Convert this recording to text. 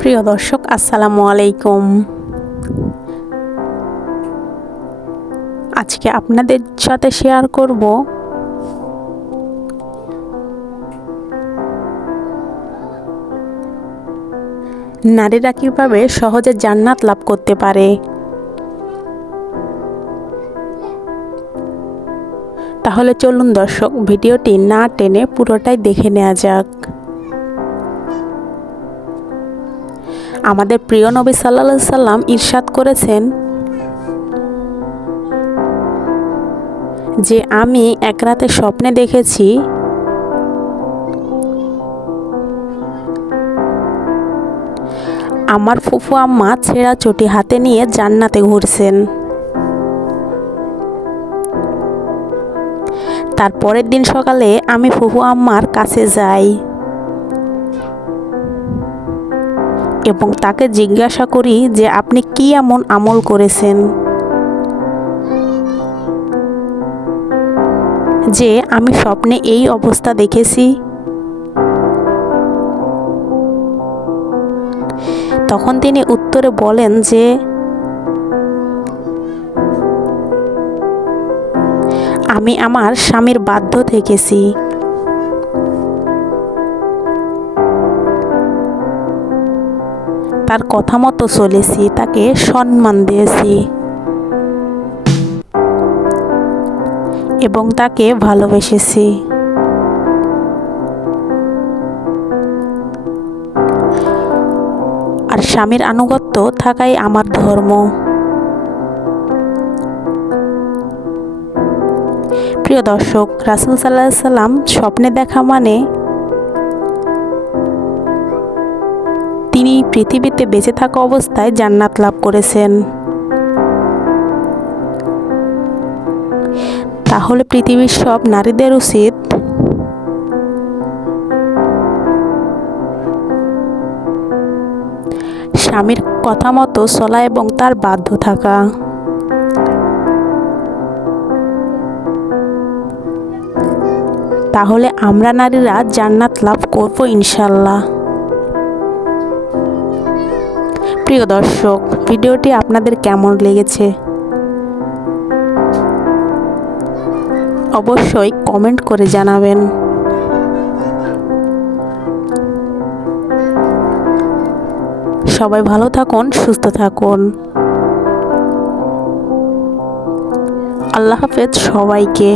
প্রিয় দর্শক, আসসালামু আলাইকুম। আজকে আপনাদের সাথে শেয়ার করব নারীরা কিভাবে সহজে জান্নাত লাভ করতে পারে। তাহলে চলুন দর্শক, ভিডিওটি না টেনে পুরোটাই দেখে নেওয়া যাক। আমাদের প্রিয় নবী সাল্লাল্লাহু আলাইহি সাল্লাম ইরশাদ করেছেন যে আমি এক রাতে স্বপ্নে দেখেছি আমার ফুফু আম্মা ছেঁড়া চটি হাতে নিয়ে জান্নাতে ঘুরছেন। তার পরের দিন সকালে আমি ফুফু আম্মার কাছে যাই এবং তাকে জিজ্ঞাসা করি যে আপনি কি এমন আমল করেছেন যে আমি স্বপ্নে এই অবস্থা দেখেছি। তখন তিনি উত্তরে বলেন যে আমি আমার স্বামীর বাধ্য থেকেছি। তার কথা মতো চলেছি, তাকে সম্মান দিয়েছি এবং তাকে ভালোবেসেছি। আর স্বামীর আনুগত্য থাকাই আমার ধর্ম। প্রিয় দর্শক, রাসূল সাল্লাল্লাহু আলাইহি সাল্লাম স্বপ্নে দেখা মানে তিনি পৃথিবীতে বেঁচে থাকা অবস্থায় জান্নাত লাভ করেছেন। তাহলে পৃথিবীর সব নারীদের উচিত স্বামীর কথা মতো চলা এবং তার বাধ্য থাকা। তাহলে আমরা নারীরা জান্নাত লাভ করব ইনশাল্লাহ। প্রিয় দর্শক, ভিডিওটি আপনাদের কেমন লেগেছে অবশ্যই কমেন্ট করে জানাবেন। সবাই ভালো থাকুন, সুস্থ থাকুন। আল্লাহ হাফেজ সবাইকে।